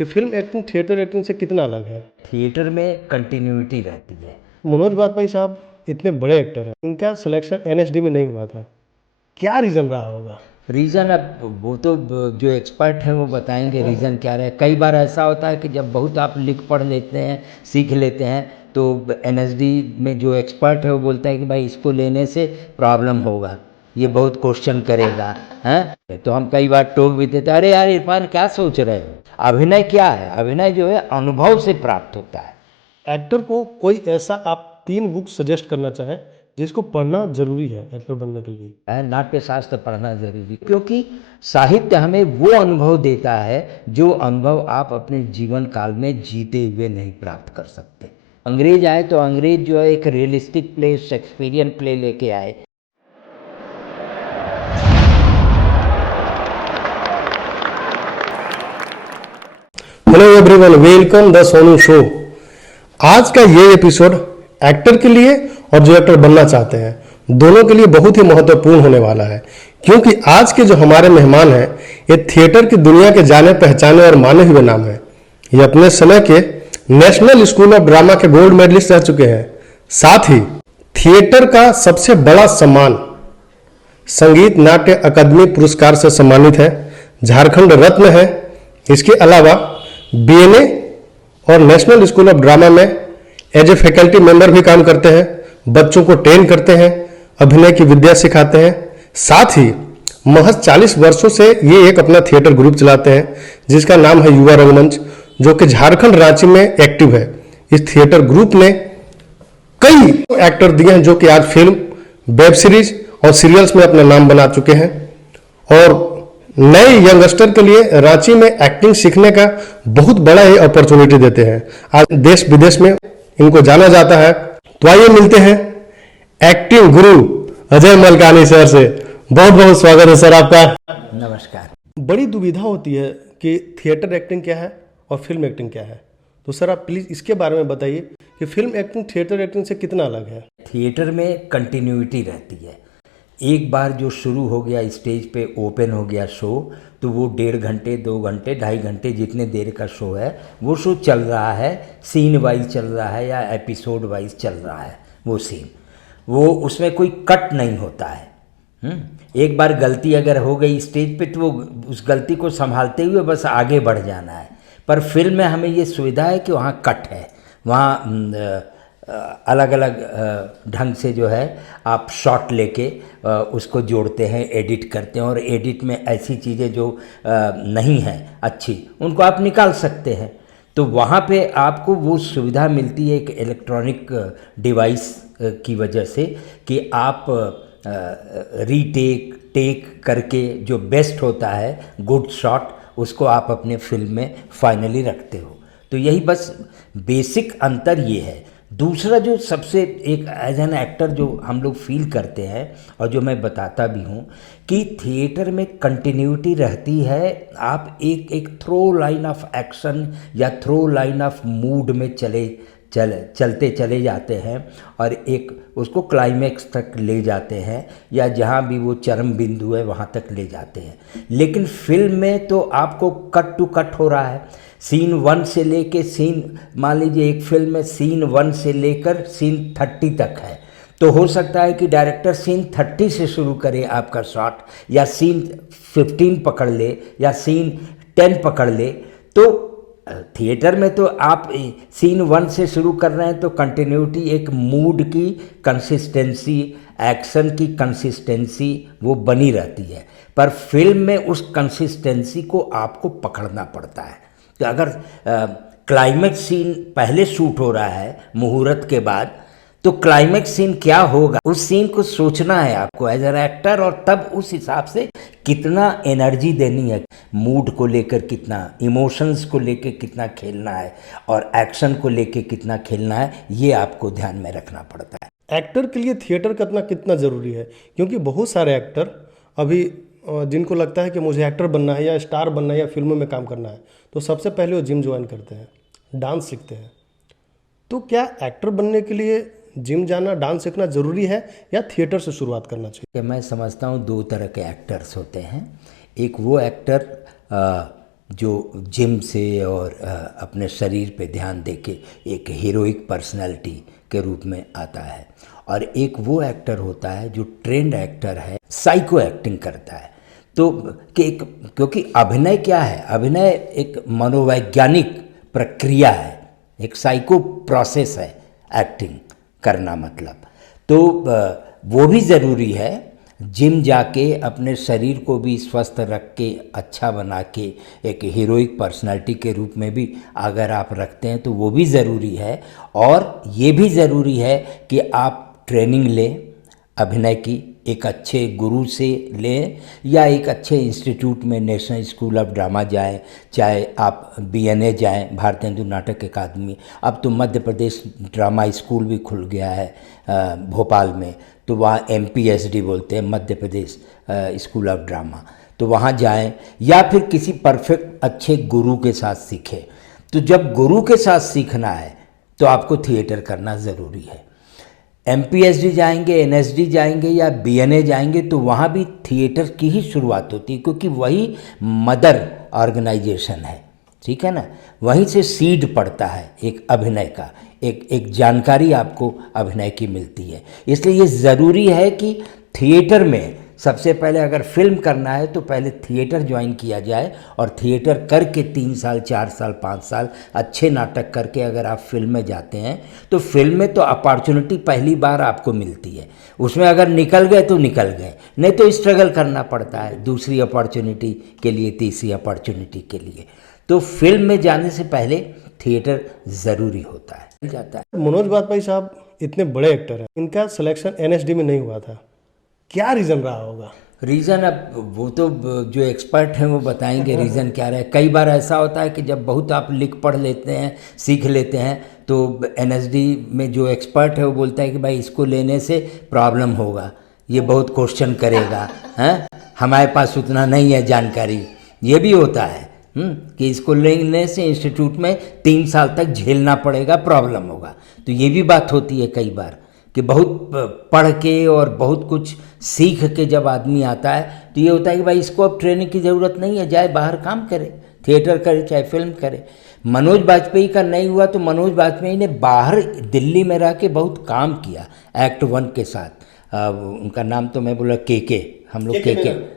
कि film acting theatre acting से कितना अलग है। थिएटर में कंटिन्यूटी रहती है। मनोज बाजपेयी साहब इतने बड़े एक्टर हैं, इनका सिलेक्शन एनएसडी में नहीं हुआ था, क्या रीज़न रहा होगा? रीज़न अब वो तो जो एक्सपर्ट हैं वो बताएंगे रीज़न क्या रहे। कई बार ऐसा होता है कि जब बहुत आप लिख पढ़ लेते हैं, सीख लेते हैं, तो एनएसडी में जो एक्सपर्ट है वो बोलता है कि भाई इसको लेने से प्रॉब्लम होगा, ये बहुत क्वेश्चन करेगा, हैं। तो हम कई बार टोक भी देते, अरे यार इरफान क्या सोच रहे हो। अभिनय क्या है? अभिनय जो है अनुभव से प्राप्त होता है। एक्टर को कोई ऐसा आप 3 बुक सजेस्ट करना चाहें जिसको पढ़ना जरूरी है एक्टर बनने के लिए? नाट्य शास्त्र पढ़ना जरूरी, क्योंकि साहित्य हमें वो अनुभव देता है जो अनुभव आप अपने जीवन काल में जीते हुए नहीं प्राप्त कर सकते। अंग्रेज आए तो अंग्रेज जो है एक रियलिस्टिक प्ले, शेक्सपियरियन प्ले लेके आए। Hello everyone, welcome the Sonu show. आज का ये एपिसोड एक्टर के लिए और जो एक्टर बनना चाहते हैं दोनों के लिए बहुत ही महत्वपूर्ण होने वाला है, क्योंकि आज के जो हमारे मेहमान हैं ये थिएटर की दुनिया के जाने पहचाने और माने हुए नाम हैं। ये अपने समय के नेशनल स्कूल ऑफ ड्रामा के गोल्ड मेडलिस्ट रह चुके हैं। साथ ही थिएटर का सबसे बड़ा सम्मान संगीत नाट्य अकादमी पुरस्कार से सम्मानित है, झारखंड रत्न है। इसके अलावा बीएनए और नेशनल स्कूल ऑफ ड्रामा में एज ए फैकल्टी मेंबर भी काम करते हैं, बच्चों को ट्रेन करते हैं, अभिनय की विद्या सिखाते हैं। साथ ही महज 40 वर्षों से ये एक अपना थिएटर ग्रुप चलाते हैं जिसका नाम है युवा रंगमंच, जो कि झारखंड रांची में एक्टिव है। इस थिएटर ग्रुप ने कई एक्टर दिए हैं जो कि आज फिल्म, वेब सीरीज और सीरियल्स में अपना नाम बना चुके हैं, और नए यंगस्टर के लिए रांची में एक्टिंग सीखने का बहुत बड़ा ही अपॉर्चुनिटी देते हैं। आज देश विदेश में इनको जाना जाता है। तो आइए मिलते हैं एक्टिंग गुरु अजय मलकानी सर से। बहुत बहुत स्वागत है सर आपका। नमस्कार। बड़ी दुविधा होती है कि थिएटर एक्टिंग क्या है और फिल्म एक्टिंग क्या है, तो सर आप प्लीज इसके बारे में बताइए कि फिल्म एक्टिंग थिएटर एक्टिंग से कितना अलग है। थिएटर में कंटिन्यूटी रहती है। एक बार जो शुरू हो गया, स्टेज पे ओपन हो गया शो, तो वो 1.5 घंटे 2 घंटे 2.5 घंटे जितने देर का शो है वो शो चल रहा है, सीन वाइज चल रहा है या एपिसोड वाइज चल रहा है। वो सीन, वो उसमें कोई कट नहीं होता है। एक बार गलती अगर हो गई स्टेज पे तो वो उस गलती को संभालते हुए बस आगे बढ़ जाना है। पर फिल्म में हमें ये सुविधा है कि वहाँ कट है, वहाँ अलग अलग ढंग से जो है आप शॉट लेके उसको जोड़ते हैं, एडिट करते हैं, और एडिट में ऐसी चीज़ें जो नहीं हैं अच्छी उनको आप निकाल सकते हैं। तो वहाँ पे आपको वो सुविधा मिलती है एक इलेक्ट्रॉनिक डिवाइस की वजह से कि आप रीटेक टेक करके जो बेस्ट होता है गुड शॉट, उसको आप अपने फिल्म में फाइनली रखते हो। तो यही बस बेसिक अंतर ये है। दूसरा जो सबसे एक एज एन एक्टर जो हम लोग फील करते हैं और जो मैं बताता भी हूँ कि थिएटर में कंटिन्यूटी रहती है। आप एक थ्रो लाइन ऑफ एक्शन या थ्रो लाइन ऑफ मूड में चलते चले जाते हैं और एक उसको क्लाइमेक्स तक ले जाते हैं, या जहाँ भी वो चरम बिंदु है वहाँ तक ले जाते हैं। लेकिन फिल्म में तो आपको कट टू कट हो रहा है। सीन 1 से लेके सीन, मान लीजिए एक फिल्म में सीन 1 से लेकर सीन 30 तक है, तो हो सकता है कि डायरेक्टर सीन 30 से शुरू करे आपका शॉट, या सीन 15 पकड़ ले या सीन 10 पकड़ ले। तो थिएटर में तो आप सीन 1 से शुरू कर रहे हैं तो कंटिन्यूटी, एक मूड की कंसिस्टेंसी, एक्शन की कंसिस्टेंसी वो बनी रहती है। पर फिल्म में उस कंसिस्टेंसी को आपको पकड़ना पड़ता है। तो अगर क्लाइमेक्स सीन पहले शूट हो रहा है मुहूर्त के बाद, तो क्लाइमेक्स सीन क्या होगा उस सीन को सोचना है आपको एज एन एक्टर, और तब उस हिसाब से कितना एनर्जी देनी है, मूड को लेकर कितना, इमोशंस को लेकर कितना खेलना है, और एक्शन को लेकर कितना खेलना है, ये आपको ध्यान में रखना पड़ता है। एक्टर के लिए थिएटर करना कितना ज़रूरी है, क्योंकि बहुत सारे एक्टर अभी जिनको लगता है कि मुझे एक्टर बनना है या स्टार बनना है या फिल्मों में काम करना है, तो सबसे पहले वो जिम ज्वाइन करते हैं, डांस सीखते हैं। तो क्या एक्टर बनने के लिए जिम जाना, डांस सीखना ज़रूरी है या थिएटर से शुरुआत करना चाहिए? मैं समझता हूँ 2 तरह के एक्टर्स होते हैं। एक वो एक्टर जो जिम से और अपने शरीर पे ध्यान दे के एक हीरोइक पर्सनालिटी के रूप में आता है, और एक वो एक्टर होता है जो ट्रेंड एक्टर है, साइको एक्टिंग करता है। तो क्योंकि अभिनय क्या है, अभिनय एक मनोवैज्ञानिक प्रक्रिया है, एक साइको प्रोसेस है एक्टिंग करना, मतलब तो वो भी ज़रूरी है। जिम जाके अपने शरीर को भी स्वस्थ रख के अच्छा बना के एक हीरोइक पर्सनालिटी के रूप में भी अगर आप रखते हैं तो वो भी ज़रूरी है। और ये भी ज़रूरी है कि आप ट्रेनिंग लें अभिनय की, एक अच्छे गुरु से लें या एक अच्छे इंस्टीट्यूट में, नेशनल स्कूल ऑफ ड्रामा जाएं, चाहे आप बीएनए जाएं, भारतीय हिंदू नाटक अकादमी। अब तो मध्य प्रदेश ड्रामा स्कूल भी खुल गया है भोपाल में, तो वहाँ एमपीएसडी बोलते हैं, Madhya Pradesh school of drama, तो वहाँ जाएं या फिर किसी परफेक्ट अच्छे गुरु के साथ सीखें। तो जब गुरु के साथ सीखना है तो आपको थिएटर करना ज़रूरी है। एमपीएसडी जाएंगे, एनएसडी जाएंगे या बीएनए जाएंगे तो वहाँ भी थिएटर की ही शुरुआत होती है, क्योंकि वही मदर ऑर्गेनाइजेशन है, ठीक है ना। वहीं से सीड पड़ता है एक अभिनय का, एक जानकारी आपको अभिनय की मिलती है। इसलिए ये ज़रूरी है कि थिएटर में सबसे पहले अगर फिल्म करना है तो पहले थिएटर ज्वाइन किया जाए, और थिएटर करके 3 साल 4 साल 5 साल अच्छे नाटक करके अगर आप फिल्म में जाते हैं तो फिल्म में तो अपॉर्चुनिटी पहली बार आपको मिलती है, उसमें अगर निकल गए तो निकल गए, नहीं तो स्ट्रगल करना पड़ता है दूसरी अपॉर्चुनिटी के लिए, तीसरी अपॉर्चुनिटी के लिए। तो फिल्म में जाने से पहले थिएटर ज़रूरी होता है, जाता है। मनोज बाजपेयी साहब इतने बड़े एक्टर हैं, इनका सिलेक्शन एनएसडी में नहीं हुआ था, क्या रीज़न रहा होगा? रीज़न अब वो तो जो एक्सपर्ट हैं वो बताएंगे रीज़न क्या रहा है। कई बार ऐसा होता है कि जब बहुत आप लिख पढ़ लेते हैं, सीख लेते हैं, तो एनएसडी में जो एक्सपर्ट है वो बोलता है कि भाई इसको लेने से प्रॉब्लम होगा, ये बहुत क्वेश्चन करेगा, हैं, हमारे पास उतना नहीं है जानकारी। ये भी होता है कि इसको लेने से इंस्टीट्यूट में 3 साल तक झेलना पड़ेगा, प्रॉब्लम होगा। तो ये भी बात होती है कई बार कि बहुत पढ़ के और बहुत कुछ सीख के जब आदमी आता है तो ये होता है कि भाई इसको अब ट्रेनिंग की ज़रूरत नहीं है, जाए बाहर काम करे, थिएटर करे चाहे फिल्म करे। मनोज बाजपेयी का नहीं हुआ तो मनोज बाजपेयी ने बाहर दिल्ली में रह के बहुत काम किया एक्ट 1 के साथ। उनका नाम तो मैं बोला के हम लोग के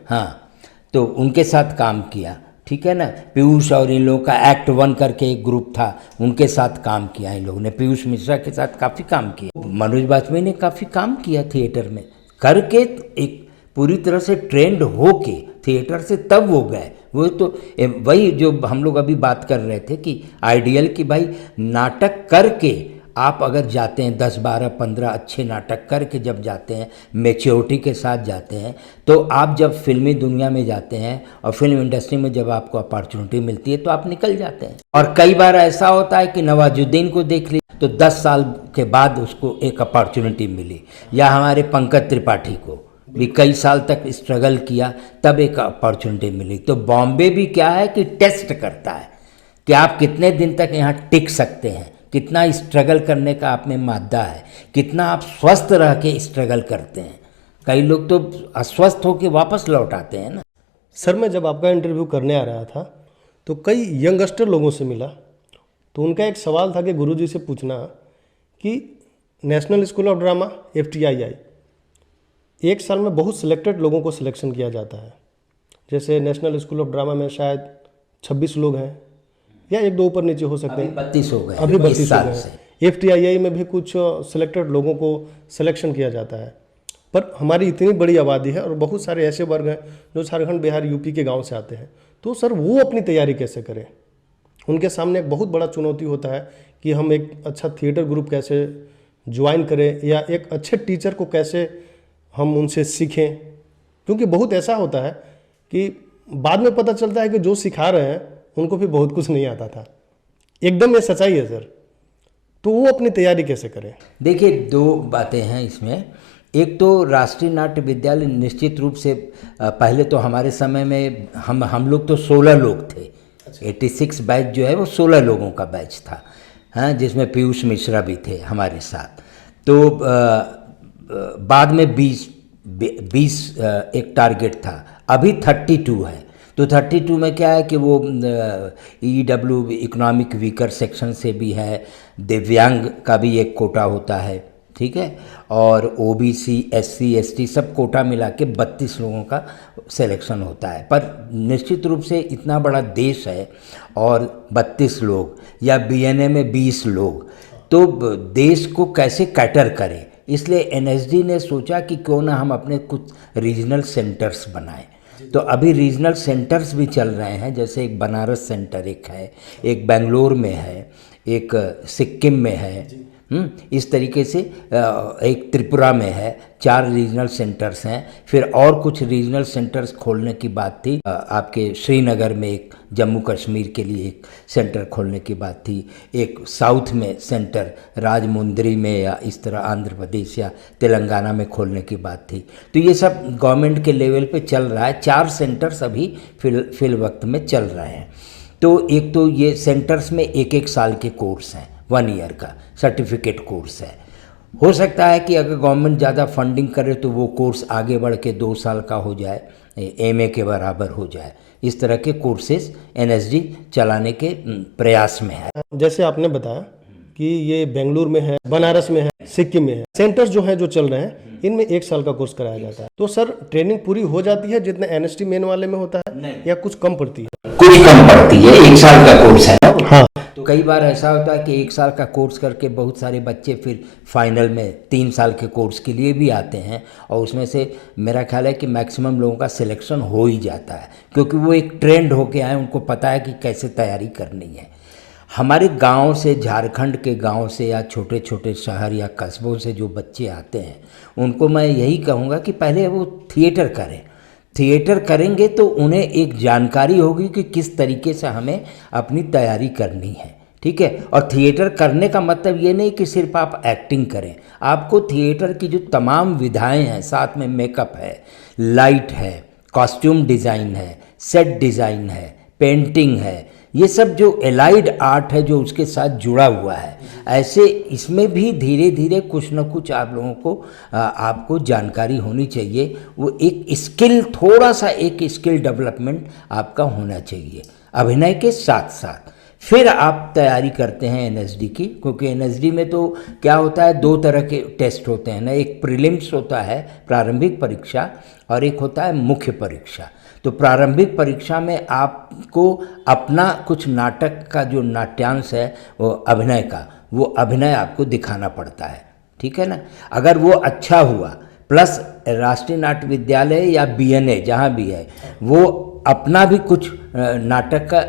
हाँ, तो उनके साथ काम किया, ठीक है ना। पीयूष और इन लोगों का एक्ट 1 करके एक ग्रुप था, उनके साथ काम किया इन लोगों ने, पीयूष मिश्रा के साथ काफ़ी काम किया। मनोज बाजपेयी ने काफ़ी काम किया थिएटर में करके, एक पूरी तरह से ट्रेंड हो के थिएटर से तब वो गए। वो तो वही जो हम लोग अभी बात कर रहे थे कि आइडियल कि भाई नाटक करके आप अगर जाते हैं 10 12 15 अच्छे नाटक करके जब जाते हैं, मैच्योरिटी के साथ जाते हैं, तो आप जब फिल्मी दुनिया में जाते हैं और फिल्म इंडस्ट्री में जब आपको अपॉर्चुनिटी मिलती है तो आप निकल जाते हैं। और कई बार ऐसा होता है कि नवाजुद्दीन को देख ली तो 10 साल के बाद उसको एक अपॉर्चुनिटी मिली, या हमारे पंकज त्रिपाठी को भी कई साल तक स्ट्रगल किया तब एक अपॉर्चुनिटी मिली। तो बॉम्बे भी क्या है कि टेस्ट करता है कि आप कितने दिन तक यहाँ टिक सकते हैं, कितना स्ट्रगल करने का आप में मादा है, कितना आप स्वस्थ रह के स्ट्रगल करते हैं। कई लोग तो अस्वस्थ होकर वापस लौट आते हैं ना। सर मैं जब आपका इंटरव्यू करने आ रहा था तो कई यंगस्टर लोगों से मिला, तो उनका एक सवाल था कि गुरुजी से पूछना कि national school of drama FTII एक साल में बहुत सिलेक्टेड लोगों को सिलेक्शन किया जाता है। जैसे नेशनल स्कूल ऑफ ड्रामा में शायद 26 लोग हैं या 1-2 ऊपर नीचे हो सकते हैं, 32 हो गए, अभी 32 हो गए। FTII में भी कुछ सिलेक्टेड लोगों को सिलेक्शन किया जाता है। पर हमारी इतनी बड़ी आबादी है और बहुत सारे ऐसे वर्ग हैं जो झारखंड, बिहार, यूपी के गांव से आते हैं, तो सर वो अपनी तैयारी कैसे करें? उनके सामने एक बहुत बड़ा चुनौती होता है कि हम एक अच्छा थिएटर ग्रुप कैसे ज्वाइन करें या एक अच्छे टीचर को कैसे हम उनसे सीखें, क्योंकि बहुत ऐसा होता है कि बाद में पता चलता है कि जो सिखा रहे हैं उनको भी बहुत कुछ नहीं आता था। एकदम ये सच्चाई है सर, तो वो अपनी तैयारी कैसे करें? देखिए 2 बातें हैं इसमें। एक तो राष्ट्रीय नाट्य विद्यालय निश्चित रूप से पहले तो हमारे समय में हम लोग तो 16 लोग थे। 86 बैच जो है वो 16 लोगों का बैच था, हाँ, जिसमें पीयूष मिश्रा भी थे हमारे साथ। तो बाद में 20 एक टारगेट था, अभी 32 है। तो 32 में क्या है कि वो EW इकोनॉमिक वीकर सेक्शन से भी है, दिव्यांग का भी एक कोटा होता है, ठीक है, और OBC SC ST सब कोटा मिला के 32 लोगों का सिलेक्शन होता है। पर निश्चित रूप से इतना बड़ा देश है और 32 लोग या BNA में 20 लोग, तो देश को कैसे कैटर करें, इसलिए NSD ने सोचा कि क्यों ना हम अपने कुछ रीजनल सेंटर्स बनाएं। तो अभी रीजनल सेंटर्स भी चल रहे हैं, जैसे एक बनारस सेंटर एक है, एक बेंगलोर में है, एक सिक्किम में है, इस तरीके से एक त्रिपुरा में है, 4 रीजनल सेंटर्स हैं। फिर और कुछ रीजनल सेंटर्स खोलने की बात थी, आपके श्रीनगर में एक, जम्मू कश्मीर के लिए एक सेंटर खोलने की बात थी, एक साउथ में सेंटर राजमुंदरी में या इस तरह आंध्र प्रदेश या तेलंगाना में खोलने की बात थी। तो ये सब गवर्नमेंट के लेवल पे चल रहा है। 4 सेंटर्स अभी फिल वक्त में चल रहे हैं। तो एक तो ये सेंटर्स में 1-1 साल के कोर्स हैं, 1 ईयर का सर्टिफिकेट कोर्स है। हो सकता है कि अगर गवर्नमेंट ज़्यादा फंडिंग करे तो वो कोर्स आगे बढ़ के 2 साल का हो जाए, MA के बराबर हो जाए। इस तरह के कोर्सेज NSD चलाने के प्रयास में है। जैसे आपने बताया कि ये बेंगलुरु में है, बनारस में है, सिक्किम में है, सेंटर्स जो हैं जो चल रहे हैं, इनमें 1 साल का कोर्स कराया जाता है। तो सर ट्रेनिंग पूरी हो जाती है जितना NSD मेन वाले में होता है, या कुछ कम पड़ती है? कुछ कम पड़ती है, 1 साल का कोर्स है ना। हाँ। तो कई बार ऐसा होता है कि 1 साल का कोर्स करके बहुत सारे बच्चे फिर फाइनल में 3 साल के कोर्स के लिए भी आते हैं, और उसमें से मेरा ख्याल है कि मैक्सिमम लोगों का सिलेक्शन हो ही जाता है, क्योंकि वो एक ट्रेंड होके आए, उनको पता है कि कैसे तैयारी करनी है। हमारे गांव से, झारखंड के गांव से या छोटे छोटे शहर या कस्बों से जो बच्चे आते हैं, उनको मैं यही कहूँगा कि पहले वो थिएटर करें। थिएटर करेंगे तो उन्हें एक जानकारी होगी कि किस तरीके से हमें अपनी तैयारी करनी है, ठीक है। और थिएटर करने का मतलब ये नहीं कि सिर्फ आप एक्टिंग करें, आपको थिएटर की जो तमाम विधाएं हैं, साथ में मेकअप है, लाइट है, कॉस्ट्यूम डिज़ाइन है, सेट डिज़ाइन है, पेंटिंग है, ये सब जो एलाइड आर्ट है जो उसके साथ जुड़ा हुआ है, ऐसे इसमें भी धीरे धीरे कुछ न कुछ आप लोगों को आपको जानकारी होनी चाहिए। वो एक स्किल, थोड़ा सा एक स्किल डेवलपमेंट आपका होना चाहिए अभिनय के साथ साथ। फिर आप तैयारी करते हैं NSD की, क्योंकि NSD में तो क्या होता है, 2 तरह के टेस्ट होते हैं ना, एक प्रीलिम्स होता है प्रारंभिक परीक्षा, और एक होता है मुख्य परीक्षा। तो प्रारंभिक परीक्षा में आपको अपना कुछ नाटक का जो नाट्यांश है, वो अभिनय का, वो अभिनय आपको दिखाना पड़ता है, ठीक है ना। अगर वो अच्छा हुआ, प्लस राष्ट्रीय नाट्य विद्यालय या BNA जहाँ भी है, वो अपना भी कुछ नाटक का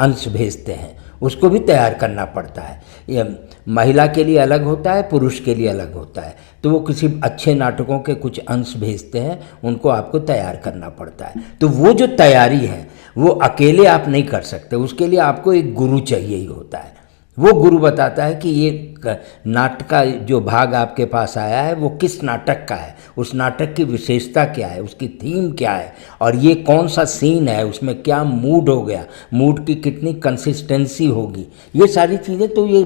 अंश भेजते हैं, उसको भी तैयार करना पड़ता है। ये महिला के लिए अलग होता है, पुरुष के लिए अलग होता है। तो वो किसी अच्छे नाटकों के कुछ अंश भेजते हैं, उनको आपको तैयार करना पड़ता है। तो वो जो तैयारी है वो अकेले आप नहीं कर सकते, उसके लिए आपको एक गुरु चाहिए ही होता है। वो गुरु बताता है कि ये नाटक का जो भाग आपके पास आया है वो किस नाटक का है, उस नाटक की विशेषता क्या है, उसकी थीम क्या है, और ये कौन सा सीन है, उसमें क्या मूड हो गया, मूड की कितनी कंसिस्टेंसी होगी, ये सारी चीज़ें। तो ये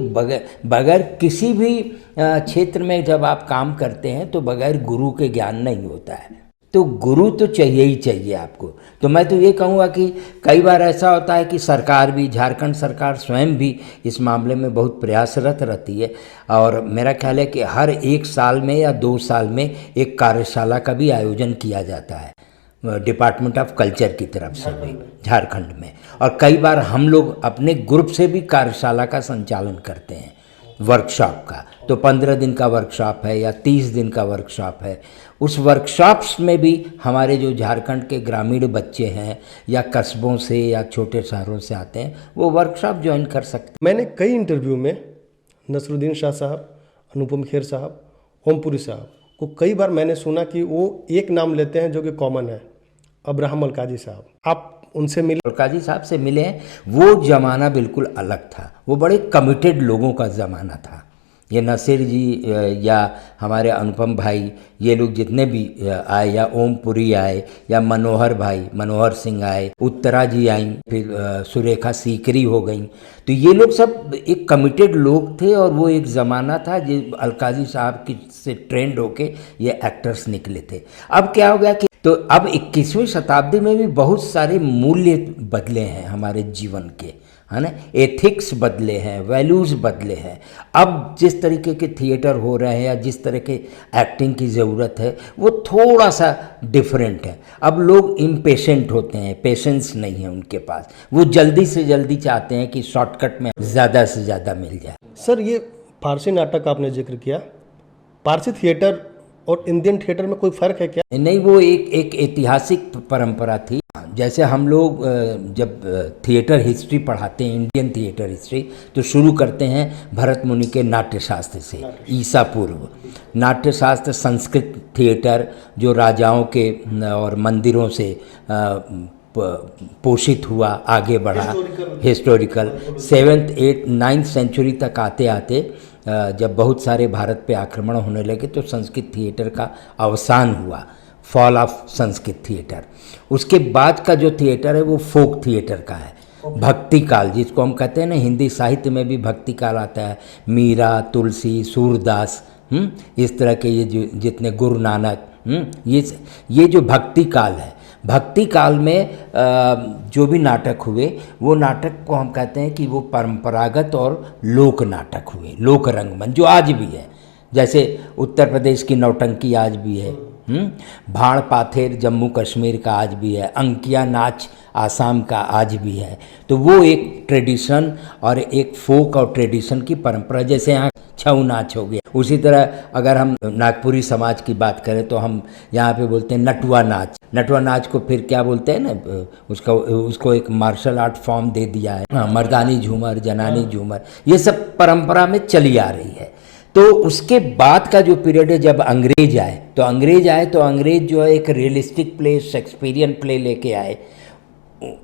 बगैर किसी भी क्षेत्र में जब आप काम करते हैं तो बगैर गुरु के ज्ञान नहीं होता है। तो गुरु तो चाहिए ही चाहिए आपको। तो मैं तो ये कहूँगा कि कई बार ऐसा होता है कि सरकार भी, झारखंड सरकार स्वयं भी इस मामले में बहुत प्रयासरत रहती है, और मेरा ख्याल है कि हर 1 साल में या 2 साल में एक कार्यशाला का भी आयोजन किया जाता है डिपार्टमेंट ऑफ कल्चर की तरफ से भी झारखंड में। और कई बार हम लोग अपने ग्रुप से भी कार्यशाला का संचालन करते हैं, वर्कशॉप का। तो 15 दिन का वर्कशॉप है या 30 दिन का वर्कशॉप है। उस वर्कशॉप्स में भी हमारे जो झारखंड के ग्रामीण बच्चे हैं या कस्बों से या छोटे शहरों से आते हैं, वो वर्कशॉप ज्वाइन कर सकते हैं। मैंने कई इंटरव्यू में नसरुद्दीन शाह साहब, अनुपम खेर साहब, ओमपुरी साहब को कई बार मैंने सुना कि वो एक नाम लेते हैं जो कि कॉमन है, अब्राहम अलकाजी साहब। आप उनसे मिले? अलकाजी साहब से मिले हैं। वो ज़माना बिल्कुल अलग था, वो बड़े कमिटेड लोगों का ज़माना था। ये नसीर जी या हमारे अनुपम भाई, ये लोग जितने भी आए, या ओम पुरी आए, या मनोहर भाई, मनोहर सिंह आए, उत्तरा जी आई, फिर सुरेखा सीकरी हो गई। तो ये लोग सब एक कमिटेड लोग थे, और वो एक ज़माना था जो अलकाजी साहब की से ट्रेंड होके ये एक्टर्स निकले थे। अब क्या हो गया कि तो अब 21वीं शताब्दी में भी बहुत सारे मूल्य बदले हैं हमारे जीवन के, है ना। एथिक्स बदले हैं, वैल्यूज़ बदले हैं। अब जिस तरीके के थिएटर हो रहे हैं या जिस तरह के एक्टिंग की ज़रूरत है वो थोड़ा सा डिफरेंट है। अब लोग इम्पेशेंट होते हैं, पेशेंस नहीं है उनके पास, वो जल्दी से जल्दी चाहते हैं कि शॉर्टकट में ज़्यादा से ज़्यादा मिल जाए। सर, ये फारसी नाटक आपने जिक्र किया, पारसी थिएटर और इंडियन थिएटर में कोई फ़र्क है क्या? नहीं, वो एक ऐतिहासिक परंपरा थी। जैसे हम लोग जब थिएटर हिस्ट्री पढ़ाते हैं, इंडियन थिएटर हिस्ट्री, तो शुरू करते हैं भरत मुनि के नाट्यशास्त्र से, ईसा पूर्व। नाट्यशास्त्र संस्कृत थिएटर जो राजाओं के और मंदिरों से पोषित हुआ, आगे बढ़ा, historical 7th 8th 9th century तक आते आते जब बहुत सारे भारत पे आक्रमण होने लगे तो संस्कृत थिएटर का अवसान हुआ, फॉल ऑफ संस्कृत थिएटर। उसके बाद का जो थिएटर है वो फोक थिएटर का है, भक्ति काल जिसको हम कहते हैं ना, हिंदी साहित्य में भी भक्ति काल आता है। मीरा, तुलसी, सूरदास, इस तरह के ये जितने गुरु नानक, ये जो भक्ति काल है, भक्ति काल में जो भी नाटक हुए वो नाटक को हम कहते हैं कि वो परंपरागत और लोक नाटक हुए, लोक रंगमंच जो आज भी है। जैसे उत्तर प्रदेश की नौटंकी आज भी है, भाड़ पाथेर जम्मू कश्मीर का आज भी है, अंकिया नाच आसाम का आज भी है। तो वो एक ट्रेडिशन और एक फोक और ट्रेडिशन की परंपरा, जैसे यहाँ छऊ नाच हो गया। उसी तरह अगर हम नागपुरी समाज की बात करें तो हम यहाँ पे बोलते हैं नटुआ नाच। नटुआ नाच को फिर क्या बोलते हैं ना, उसको एक मार्शल आर्ट फॉर्म दे दिया है। हाँ, मर्दानी झूमर, जनानी झूमर, ये सब परंपरा में चली आ रही है। तो उसके बाद का जो पीरियड है, जब अंग्रेज आए तो अंग्रेज जो है एक रियलिस्टिक प्ले, शेक्सपियरियन प्ले लेके आए,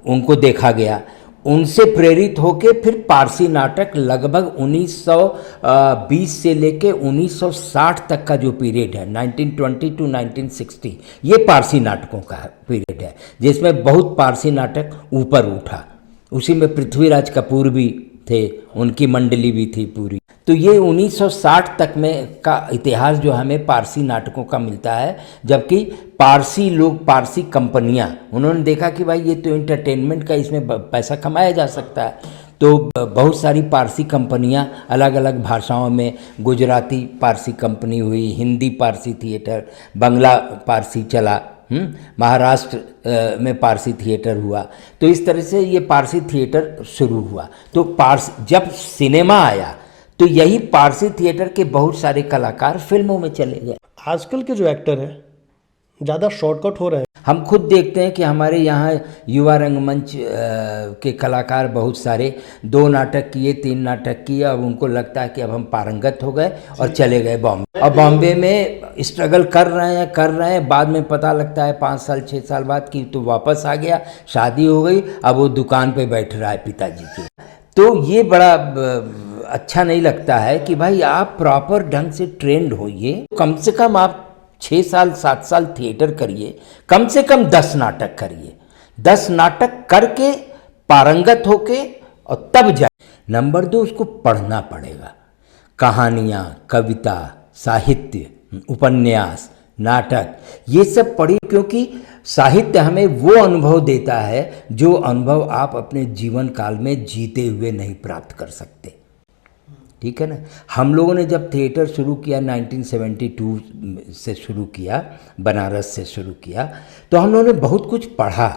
उनको देखा गया, उनसे प्रेरित होके फिर पारसी नाटक लगभग 1920 से लेके 1960 तक का जो पीरियड है, 1920 टू 1960, ये पारसी नाटकों का पीरियड है, जिसमें बहुत पारसी नाटक ऊपर उठा। उसी में पृथ्वीराज कपूर भी थे, उनकी मंडली भी थी पूरी। तो ये 1960 तक में का इतिहास जो हमें पारसी नाटकों का मिलता है, जबकि पारसी लोग, पारसी कंपनियां, उन्होंने देखा कि भाई ये तो एंटरटेनमेंट का, इसमें पैसा कमाया जा सकता है। तो बहुत सारी पारसी कंपनियां अलग अलग भाषाओं में, गुजराती पारसी कंपनी हुई, हिंदी पारसी थिएटर, बांग्ला पारसी चला, महाराष्ट्र में पारसी थिएटर हुआ। तो इस तरह से ये पारसी थिएटर शुरू हुआ। तो जब सिनेमा आया तो यही पारसी थिएटर के बहुत सारे कलाकार फिल्मों में चले गए। आजकल के जो एक्टर हैं ज़्यादा शॉर्टकट हो रहे हैं। हम खुद देखते हैं कि हमारे यहाँ युवा रंगमंच के कलाकार बहुत सारे 2 नाटक किए, 3 नाटक किए, अब उनको लगता है कि अब हम पारंगत हो गए और चले गए बॉम्बे, और बॉम्बे में स्ट्रगल कर रहे हैं। बाद में पता लगता है 5 साल 6 साल बाद कि तो वापस आ गया, शादी हो गई, अब वो दुकान पे बैठ रहा है पिताजी के। तो ये बड़ा अच्छा नहीं लगता है कि भाई आप प्रॉपर ढंग से ट्रेंड होइए, कम से कम आप 6 साल 7 साल थिएटर करिए, कम से कम 10 नाटक करिए, 10 नाटक करके पारंगत होके और तब जाए। नंबर 2, उसको पढ़ना पड़ेगा, कहानियाँ, कविता, साहित्य, उपन्यास, नाटक, ये सब पढ़िए, क्योंकि साहित्य हमें वो अनुभव देता है जो अनुभव आप अपने जीवन काल में जीते हुए नहीं प्राप्त कर सकते। ठीक है ना। हम लोगों ने जब थिएटर शुरू किया 1972 से शुरू किया, बनारस से शुरू किया, तो हम लोगों ने बहुत कुछ पढ़ा।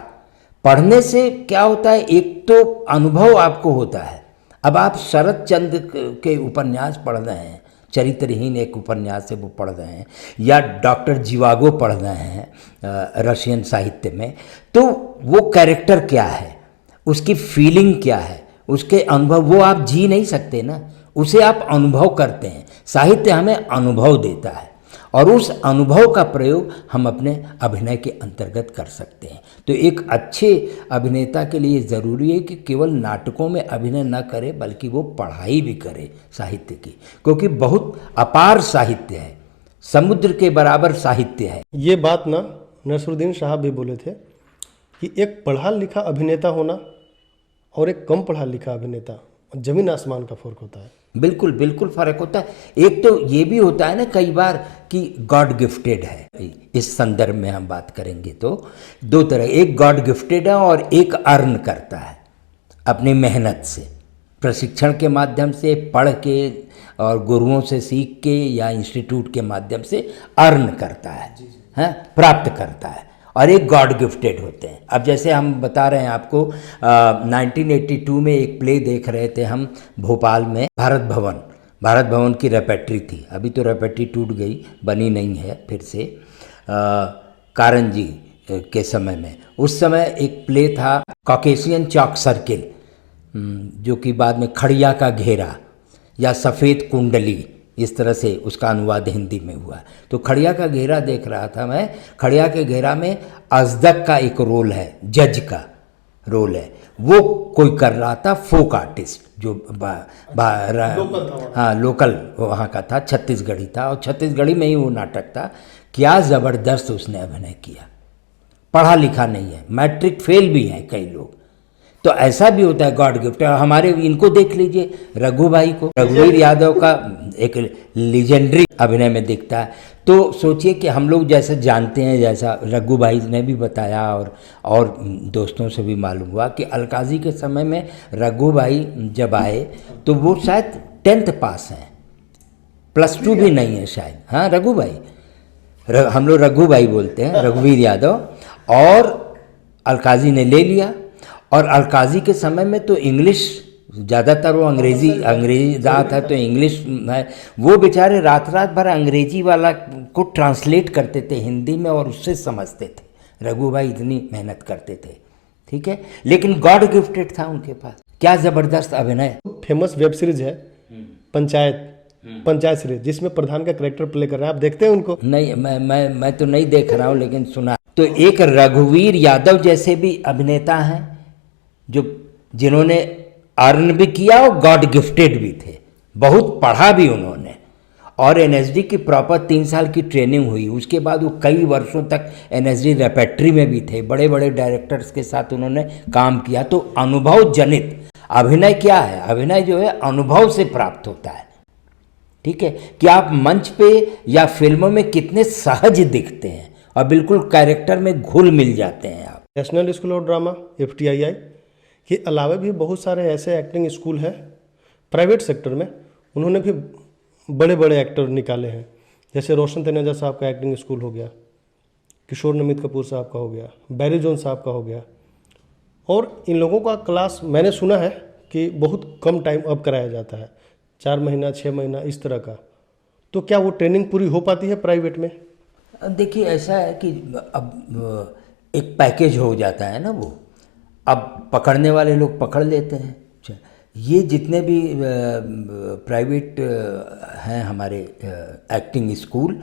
पढ़ने से क्या होता है, एक तो अनुभव आपको होता है। अब आप शरद चंद्र के उपन्यास पढ़ रहे हैं, चरित्रहीन एक उपन्यास है वो पढ़ रहे हैं, या डॉक्टर जीवागो पढ़ रहे हैं रशियन साहित्य में, तो वो कैरेक्टर क्या है, उसकी फीलिंग क्या है, उसके अनुभव, वो आप जी नहीं सकते ना, उसे आप अनुभव करते हैं। साहित्य हमें अनुभव देता है। और उस अनुभव का प्रयोग हम अपने अभिनय के अंतर्गत कर सकते हैं। तो एक अच्छे अभिनेता के लिए ज़रूरी है कि केवल नाटकों में अभिनय न करे बल्कि वो पढ़ाई भी करे साहित्य की, क्योंकि बहुत अपार साहित्य है, समुद्र के बराबर साहित्य है। ये बात ना नसरुद्दीन साहब भी बोले थे कि एक पढ़ा लिखा अभिनेता होना और एक कम पढ़ा लिखा अभिनेता, जमीन आसमान का फर्क होता है। बिल्कुल बिल्कुल फर्क होता है। एक तो ये भी होता है ना कई बार कि गॉड गिफ्टेड है। इस संदर्भ में हम बात करेंगे तो दो तरह, एक गॉड गिफ्टेड है और एक अर्न करता है अपनी मेहनत से, प्रशिक्षण के माध्यम से, पढ़ के और गुरुओं से सीख के या इंस्टीट्यूट के माध्यम से अर्न करता है, हैं, प्राप्त करता है। और एक गॉड गिफ्टेड होते हैं। अब जैसे हम बता रहे हैं आपको 1982 में एक प्ले देख रहे थे हम भोपाल में, भारत भवन की रेपेट्री थी। अभी तो रेपेट्री टूट गई, बनी नहीं है फिर से। कारन जी के समय में, उस समय एक प्ले था कॉकेशियन चौक सर्किल, जो कि बाद में खड़िया का घेरा या सफ़ेद कुंडली, इस तरह से उसका अनुवाद हिंदी में हुआ। तो खड़िया का घेरा देख रहा था मैं। खड़िया के घेरा में अजदक का एक रोल है, जज का रोल है, वो कोई कर रहा था फोक आर्टिस्ट, जो हाँ लोकल वहाँ का था, छत्तीसगढ़ी था, और छत्तीसगढ़ी में ही वो नाटक था। क्या ज़बरदस्त उसने अभिनय किया। पढ़ा लिखा नहीं है, मैट्रिक फेल भी हैं कई लोग। तो ऐसा भी होता है गॉड गिफ्ट। हमारे इनको देख लीजिए, रघु भाई को, रघुवीर यादव का एक लीजेंडरी अभिनय में दिखता है। तो सोचिए कि हम लोग जैसे जानते हैं, जैसा रघु भाई ने भी बताया और दोस्तों से भी मालूम हुआ कि अलकाजी के समय में रघु भाई जब आए तो वो शायद 10th पास हैं, +2 भी नहीं है शायद। हाँ रघु भाई, हम लोग रघु भाई बोलते हैं, रघुवीर यादव। और अलकाजी ने ले लिया, और अलकाजी के समय में तो इंग्लिश ज़्यादातर, वो अंग्रेज़ी ज़्यादा था तो इंग्लिश है। वो बेचारे रात भर अंग्रेजी वाला को ट्रांसलेट करते थे हिंदी में और उससे समझते थे। रघु भाई इतनी मेहनत करते थे, ठीक है, लेकिन गॉड गिफ्टेड था उनके पास। क्या ज़बरदस्त अभिनय। फेमस वेब सीरीज है पंचायत सीरीज, जिसमें प्रधान का कैरेक्टर प्ले कर रहे हैं, आप देखते हैं उनको? नहीं, मैं तो नहीं देख रहा हूँ, लेकिन सुना। तो एक रघुवीर यादव जैसे भी अभिनेता हैं जिन्होंने अर्न भी किया और गॉड गिफ्टेड भी थे, बहुत पढ़ा भी उन्होंने, और एनएसडी की प्रॉपर 3 साल की ट्रेनिंग हुई। उसके बाद वो कई वर्षों तक एनएसडी रेपेट्री में भी थे, बड़े बड़े डायरेक्टर्स के साथ उन्होंने काम किया। तो अनुभव जनित अभिनय क्या है? अभिनय जो है अनुभव से प्राप्त होता है, ठीक है, कि आप मंच पे या फिल्मों में कितने सहज दिखते हैं और बिल्कुल कैरेक्टर में घुल मिल जाते हैं आप। National school of drama FTII के अलावा भी बहुत सारे ऐसे एक्टिंग स्कूल हैं प्राइवेट सेक्टर में, उन्होंने भी बड़े बड़े एक्टर निकाले हैं। जैसे रोशन तनेजा साहब का एक्टिंग स्कूल हो गया, किशोर नमित कपूर साहब का हो गया, बैरी जोन साहब का हो गया। और इन लोगों का क्लास मैंने सुना है कि बहुत कम टाइम अब कराया जाता है, 4 महीना 6 महीना इस तरह का। तो क्या वो ट्रेनिंग पूरी हो पाती है प्राइवेट में? देखिए ऐसा है कि अब एक पैकेज हो जाता है ना, वो अब पकड़ने वाले लोग पकड़ लेते हैं। ये जितने भी प्राइवेट हैं हमारे एक्टिंग स्कूल,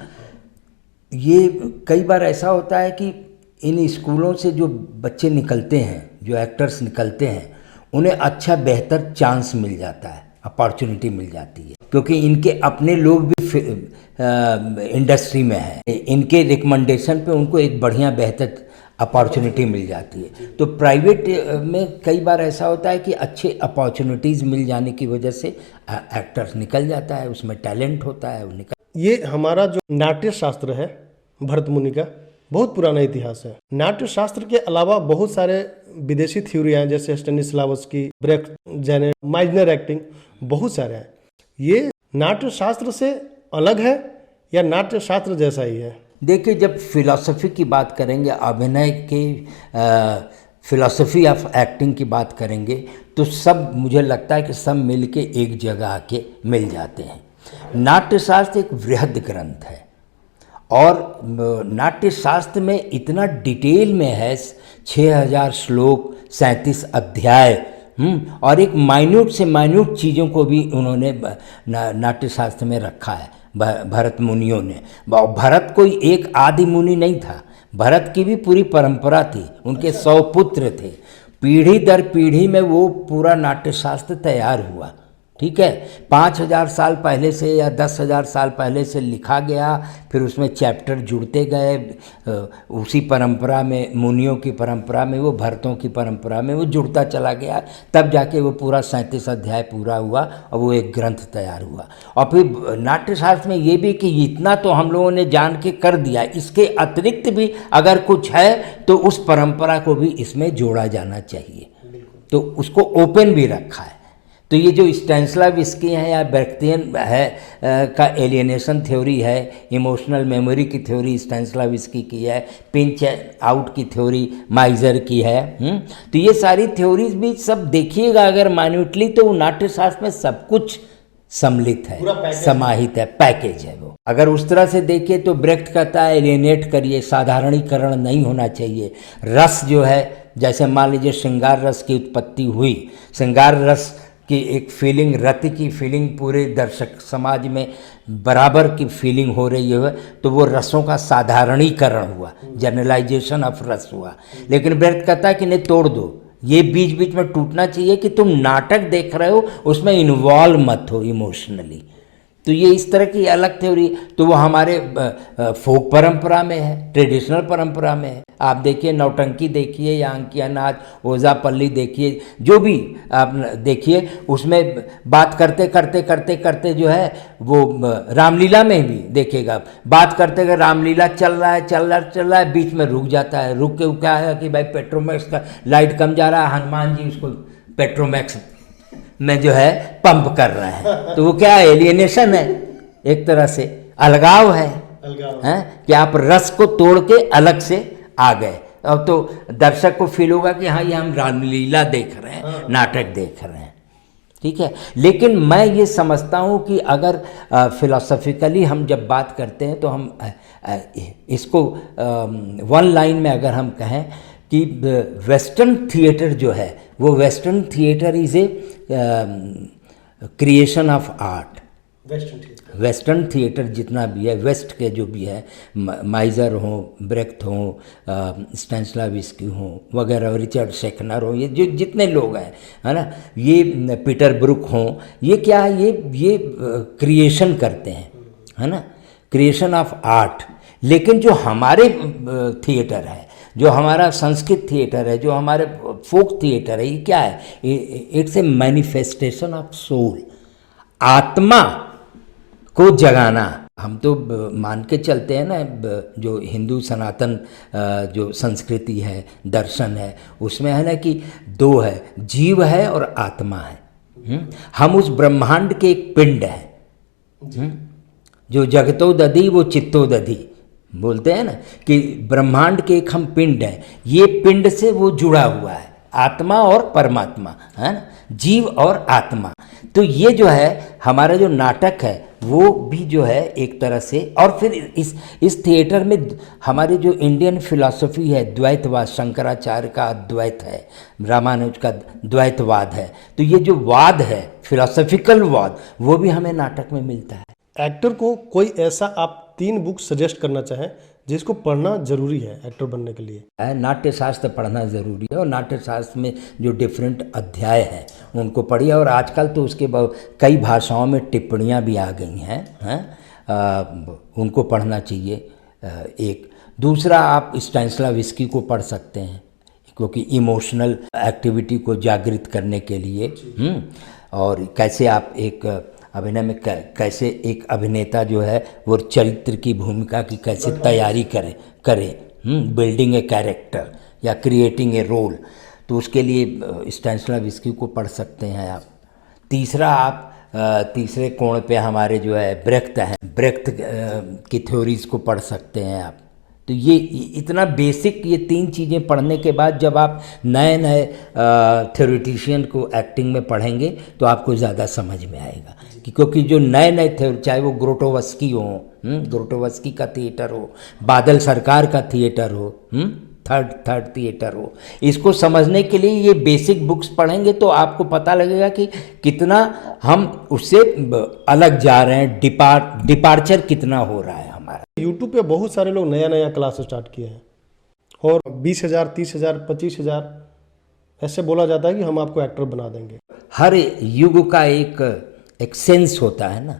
ये कई बार ऐसा होता है कि इन स्कूलों से जो बच्चे निकलते हैं, जो एक्टर्स निकलते हैं, उन्हें अच्छा बेहतर चांस मिल जाता है, अपॉर्चुनिटी मिल जाती है, क्योंकि इनके अपने लोग भी इंडस्ट्री में हैं। इनके रिकमेंडेशन पे उनको एक बढ़िया बेहतर अपॉर्चुनिटी मिल जाती है। तो प्राइवेट में कई बार ऐसा होता है कि अच्छे अपॉर्चुनिटीज़ मिल जाने की वजह से एक्टर्स निकल जाता है, उसमें टैलेंट होता है, वो निकल। ये हमारा जो नाट्य शास्त्र है भरत मुनि का, बहुत पुराना इतिहास है। नाट्य शास्त्र के अलावा बहुत सारे विदेशी थ्योरी हैं, जैसे स्टेनिस्लावस्की, ब्रेख्ट, जेनेट, माइजनर एक्टिंग, बहुत सारे हैं। ये नाट्य शास्त्र से अलग है या नाट्य शास्त्र जैसा ही है? देखिए, जब फिलॉसफी की बात करेंगे, अभिनय के फिलॉसफी ऑफ एक्टिंग की बात करेंगे, तो सब मुझे लगता है कि सब मिलके एक जगह आके मिल जाते हैं। नाट्यशास्त्र एक वृहद ग्रंथ है और नाट्यशास्त्र में इतना डिटेल में है, 6000 श्लोक, 37 अध्याय, और एक माइन्यूट से माइन्यूट चीज़ों को भी उन्होंने नाट्यशास्त्र में रखा है। भरत मुनियों ने। भरत कोई एक आदि मुनि नहीं था, भरत की भी पूरी परंपरा थी, उनके 100 पुत्र थे, पीढ़ी दर पीढ़ी में वो पूरा नाट्यशास्त्र तैयार हुआ। ठीक है, 5000 साल पहले से या 10,000 साल पहले से लिखा गया, फिर उसमें चैप्टर जुड़ते गए, उसी परंपरा में, मुनियों की परंपरा में, वो भरतों की परंपरा में वो जुड़ता चला गया, तब जाके वो पूरा 37 अध्याय पूरा हुआ और वो एक ग्रंथ तैयार हुआ। और फिर नाट्यशास्त्र में ये भी कि इतना तो हम लोगों ने जान के कर दिया, इसके अतिरिक्त भी अगर कुछ है तो उस परंपरा को भी इसमें जोड़ा जाना चाहिए, तो उसको ओपन भी रखा है। तो ये जो स्टैनिस्लाविस्की है या ब्रेख्टियन है का एलियनेशन थ्योरी है, इमोशनल मेमोरी की थ्योरी स्टैनिस्लाविस्की की है, पिंच आउट की थ्योरी माइजर की है। तो ये सारी थ्योरीज भी सब देखिएगा अगर माइन्यूटली, तो नाट्यशास्त्र में सब कुछ सम्मिलित है, समाहित है, पैकेज है वो। अगर उस तरह से देखिए तो ब्रेख्ट कहता है एलियनेट करिए, साधारणीकरण नहीं होना चाहिए। रस जो है, जैसे मान लीजिए श्रृंगार रस की उत्पत्ति हुई, श्रृंगार रस कि एक फीलिंग, रति की फीलिंग पूरे दर्शक समाज में बराबर की फीलिंग हो रही है, तो वो रसों का साधारणीकरण हुआ, जनरलाइजेशन ऑफ रस हुआ। लेकिन ब्रेख्ट कहता है कि नहीं, तोड़ दो, ये बीच बीच में टूटना चाहिए कि तुम नाटक देख रहे हो, उसमें इन्वॉल्व मत हो इमोशनली। तो ये इस तरह की अलग थ्योरी, तो वो हमारे फोक परंपरा में है, ट्रेडिशनल परंपरा में है। आप देखिए नौटंकी देखिए या अंकिया नाच, ओझा पल्ली देखिए, जो भी आप देखिए, उसमें बात करते करते करते करते जो है वो रामलीला में भी देखिएगा, बात करते करते रामलीला चल रहा है चल रहा है, बीच में रुक जाता है, रुक के क्या है कि भाई पेट्रोमैक्स का लाइट कम जा रहा है, हनुमान जी उसको पेट्रोमैक्स में जो है पंप कर रहे हैं। तो वो क्या है, एलियनेशन है, एक तरह से अलगाव है, कि आप रस को तोड़ के अलग से आ गए। अब तो दर्शक को फील होगा कि हाँ ये हम रामलीला देख रहे हैं, नाटक देख रहे हैं। ठीक है, लेकिन मैं ये समझता हूँ कि अगर फिलोसॉफिकली हम जब बात करते हैं तो हम इसको वन लाइन में अगर हम कहें कि वेस्टर्न थिएटर जो है, वो western theatre is a creation of art. Western theatre जितना भी है, वेस्ट के जो भी है, माइजर हो, ब्रेख्ट हो, स्टैनिस्लाविस्की हो वगैरह, रिचर्ड शेखनर हो, ये जो जितने लोग हैं, है ना, ये पीटर ब्रुक हो, ये क्या है, ये क्रिएशन करते हैं, है ना, क्रिएशन ऑफ आर्ट। लेकिन जो हमारे थिएटर है, जो हमारा संस्कृत थिएटर है, जो हमारे फोक थिएटर है, ये क्या है, it's a manifestation of soul, आत्मा को जगाना। हम तो मान के चलते हैं ना, जो हिंदू सनातन जो संस्कृति है, दर्शन है, उसमें है ना कि दो है, जीव है और आत्मा है। हम उस ब्रह्मांड के एक पिंड हैं, जो जगतो दधी वो चित्तो दधी बोलते हैं ना, कि ब्रह्मांड के एक हम पिंड हैं, ये पिंड से वो जुड़ा हुआ है, आत्मा और परमात्मा, है ना, जीव और आत्मा। तो ये जो है हमारा जो नाटक है वो भी जो है एक तरह से, और फिर इस थिएटर में हमारी जो इंडियन फिलॉसफी है, द्वैतवाद, शंकराचार्य का अद्वैत है, रामानुज का द्वैतवाद है, तो ये जो वाद है, फिलॉसफिकल वाद, वो भी हमें नाटक में मिलता है। एक्टर को कोई ऐसा आप 3 बुक सजेस्ट करना चाहें जिसको पढ़ना जरूरी है एक्टर बनने के लिए? नाट्यशास्त्र पढ़ना ज़रूरी है, और नाट्यशास्त्र में जो डिफरेंट अध्याय हैं उनको पढ़िए, और आजकल तो उसके कई भाषाओं में टिप्पणियाँ भी आ गई हैं, उनको पढ़ना चाहिए। एक दूसरा, आप स्टैनिस्लाविस्की को पढ़ सकते हैं, क्योंकि इमोशनल एक्टिविटी को जागृत करने के लिए, और कैसे आप एक अभिनय में कैसे एक अभिनेता जो है वो चरित्र की भूमिका की कैसे तैयारी करे बिल्डिंग ए कैरेक्टर या क्रिएटिंग ए रोल, तो उसके लिए स्टैनिस्लाविस्की को पढ़ सकते हैं आप। तीसरा, आप तीसरे कोण पे हमारे जो है ब्रेख्ट हैं, ब्रेख्ट की थ्योरीज को पढ़ सकते हैं आप। तो ये इतना बेसिक, ये 3 चीज़ें पढ़ने के बाद जब आप नए नए थ्योरेटिशियन को एक्टिंग में पढ़ेंगे तो आपको ज़्यादा समझ में आएगा, क्योंकि जो नए नए थे, चाहे वो ग्रोटोवस्की हो, ग्रोटोवस्की का थिएटर हो, बादल सरकार का थिएटर हो, थर्ड थिएटर हो। इसको समझने के लिए ये बेसिक बुक्स पढ़ेंगे तो आपको पता लगेगा कि कितना हम उससे अलग जा रहे हैं, डिपार्चर कितना हो रहा है हमारा। यूट्यूब पे बहुत सारे लोग नया नया क्लास स्टार्ट किए हैं और 20,000, 30,000, 25,000 ऐसे बोला जाता है कि हम आपको एक्टर बना देंगे। हर युग का एक सेंस होता है ना।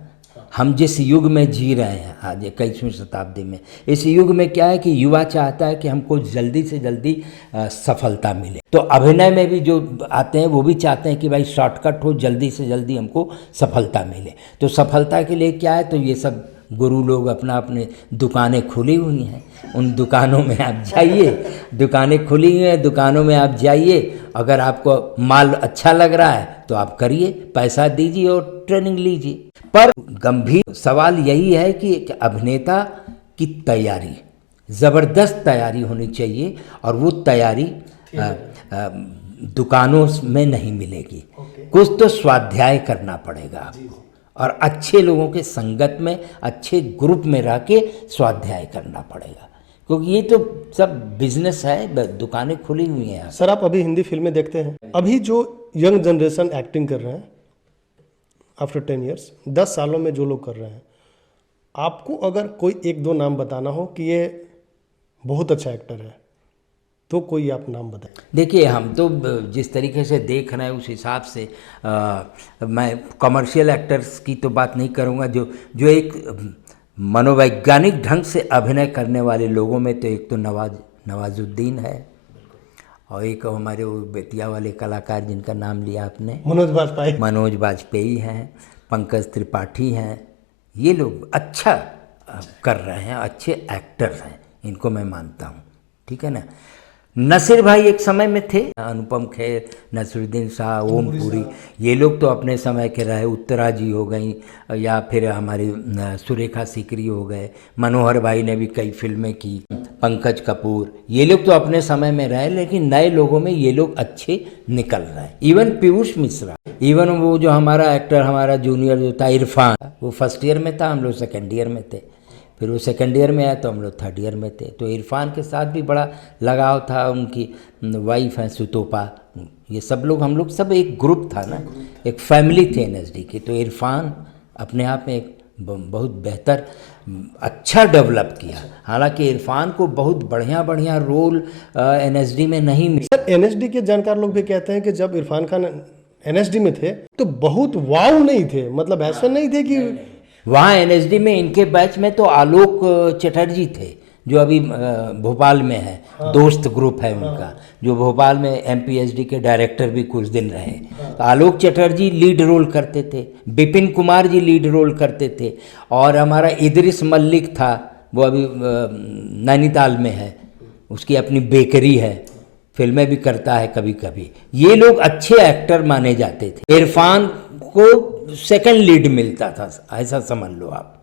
हम जिस युग में जी रहे हैं आज 21वीं शताब्दी में, इस युग में क्या है कि युवा चाहता है कि हमको जल्दी से जल्दी सफलता मिले। तो अभिनय में भी जो आते हैं वो भी चाहते हैं कि भाई शॉर्टकट हो, जल्दी से जल्दी हमको सफलता मिले। तो सफलता के लिए क्या है, तो ये सब गुरु लोग अपने दुकानें खुली हुई हैं, उन दुकानों में आप जाइए, दुकानें खुली हुई हैं, दुकानों में आप जाइए, अगर आपको माल अच्छा लग रहा है तो आप करिए, पैसा दीजिए और ट्रेनिंग लीजिए। पर गंभीर सवाल यही है कि अभिनेता की तैयारी, ज़बरदस्त तैयारी होनी चाहिए और वो तैयारी दुकानों में नहीं मिलेगी। कुछ तो स्वाध्याय करना पड़ेगा आपको और अच्छे लोगों के संगत में, अच्छे ग्रुप में रह के स्वाध्याय करना पड़ेगा, क्योंकि ये तो सब बिजनेस है, दुकानें खुली हुई हैं। सर आप अभी हिंदी फिल्में देखते हैं, अभी जो यंग जनरेशन एक्टिंग कर रहे हैं आफ्टर 10 ईयर्स, 10 सालों में जो लोग कर रहे हैं, आपको अगर कोई एक दो नाम बताना हो कि ये बहुत अच्छा एक्टर है तो कोई आप नाम बताएं। देखिए, हम तो जिस तरीके से देख रहे हैं उस हिसाब से मैं कमर्शियल एक्टर्स की तो बात नहीं करूँगा। जो एक मनोवैज्ञानिक ढंग से अभिनय करने वाले लोगों में तो एक तो नवाजुद्दीन है और एक हमारे वो बेतिया वाले कलाकार जिनका नाम लिया आपने, मनोज बाजपेयी हैं, पंकज त्रिपाठी हैं। ये लोग अच्छा कर रहे हैं, अच्छे एक्टर्स हैं, इनको मैं मानता हूँ, ठीक है ना। नसीर भाई एक समय में थे, अनुपम खेर, नसीरुद्दीन शाह, ओम पुरी, ये लोग तो अपने समय के रहे। उत्तरा जी हो गई या फिर हमारी सुरेखा सीकरी हो गए, मनोहर भाई ने भी कई फिल्में की, पंकज कपूर, ये लोग तो अपने समय में रहे। लेकिन नए लोगों में ये लोग अच्छे निकल रहे हैं। इवन पीयूष मिश्रा, इवन वो जो हमारा एक्टर, हमारा जूनियर जो था इरफान, वो फर्स्ट ईयर में था, हम लोग सेकेंड ईयर में थे, फिर वो सेकेंड ईयर में आया तो हम लोग थर्ड ईयर में थे। तो इरफान के साथ भी बड़ा लगाव था, उनकी वाइफ है सुतोपा, ये सब लोग, हम लोग सब एक ग्रुप था ना, एक फैमिली थे एनएसडी की। तो इरफान अपने आप में एक बहुत बेहतर, अच्छा डेवलप किया। हालांकि इरफान को बहुत बढ़िया रोल एनएसडी में नहीं मिला। सर एनएसडी के जानकार लोग भी कहते हैं कि जब इरफान खान एनएसडी में थे तो बहुत वाव नहीं थे, मतलब ऐसा नहीं थे कि वहाँ एनएसडी में इनके बैच में तो आलोक चटर्जी थे जो अभी भोपाल में है, दोस्त ग्रुप है उनका, जो भोपाल में एमपीएचडी के डायरेक्टर भी कुछ दिन रहे। तो आलोक चटर्जी लीड रोल करते थे, विपिन कुमार जी लीड रोल करते थे, और हमारा इदरिस मल्लिक था, वो अभी नैनीताल में है, उसकी अपनी बेकरी है, फिल्में भी करता है कभी कभी। ये लोग अच्छे एक्टर माने जाते थे। इरफान को सेकंड लीड मिलता था, ऐसा समझ लो आप,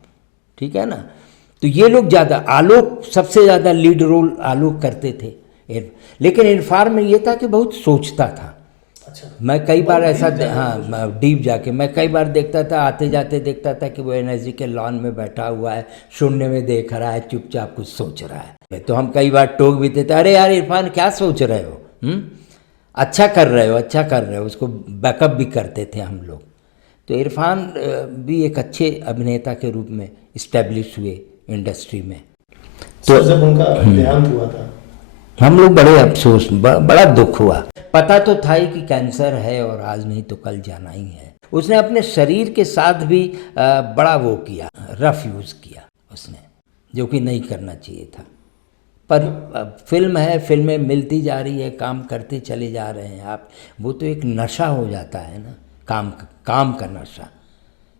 ठीक है ना। तो ये लोग ज़्यादा, आलोक सबसे ज़्यादा लीड रोल आलोक करते थे। लेकिन इरफान में ये था कि बहुत सोचता था। अच्छा। मैं कई बार ऐसा, हाँ, डीप जाके मैं कई बार देखता था, आते जाते देखता था कि वो एनर्जी के लॉन में बैठा हुआ है, शून्य में देख रहा है, चुपचाप कुछ सोच रहा है। तो हम कई बार टोक भी देते, अरे यार इरफान क्या सोच रहे हो, अच्छा कर रहे हो, अच्छा कर रहे हो, उसको बैकअप भी करते थे हम लोग। तो इरफान भी एक अच्छे अभिनेता के रूप में इस्टेब्लिश हुए इंडस्ट्री में। तो जब उनका देहांत हुआ था, हम लोग बड़े अफसोस, बड़ा दुख हुआ। पता तो था ही कि कैंसर है और आज नहीं तो कल जाना ही है। उसने अपने शरीर के साथ भी बड़ा वो किया, रफ यूज़ किया उसने, जो कि नहीं करना चाहिए था। पर फिल्म है, फिल्में मिलती जा रही है, काम करते चले जा रहे हैं आप, वो तो एक नशा हो जाता है ना, काम का नशा।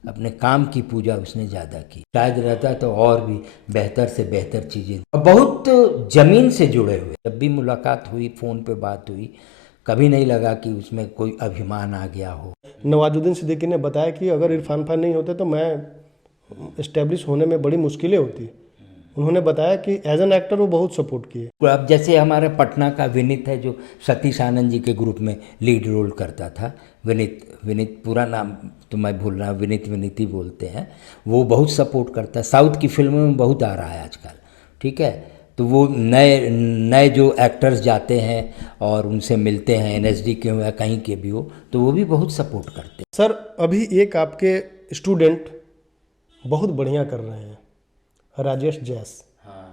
अपने काम की पूजा उसने ज़्यादा की। शायद रहता तो और भी बेहतर से बेहतर चीज़ें, बहुत ज़मीन से जुड़े हुए। जब भी मुलाकात हुई, फ़ोन पे बात हुई, कभी नहीं लगा कि उसमें कोई अभिमान आ गया हो। नवाजुद्दीन सिद्दीकी ने बताया कि अगर इरफान खान नहीं होते तो मैं इस्टेब्लिश होने में बड़ी मुश्किलें होती। उन्होंने बताया कि एज एन एक्टर वो बहुत सपोर्ट किए। अब जैसे हमारे पटना का विनीत है, जो सतीश आनंद जी के ग्रुप में लीड रोल करता था, विनीत पूरा नाम तो मैं भूल रहा हूँ, विनीत ही बोलते हैं, वो बहुत सपोर्ट करता है। साउथ की फिल्मों में बहुत आ रहा है आजकल, ठीक है। तो वो नए नए जो एक्टर्स जाते हैं और उनसे मिलते हैं, एनएसडी के हो या कहीं के भी हो, तो वो भी बहुत सपोर्ट करते हैं। सर अभी एक आपके स्टूडेंट बहुत बढ़िया कर रहे हैं, राजेश जैस। हाँ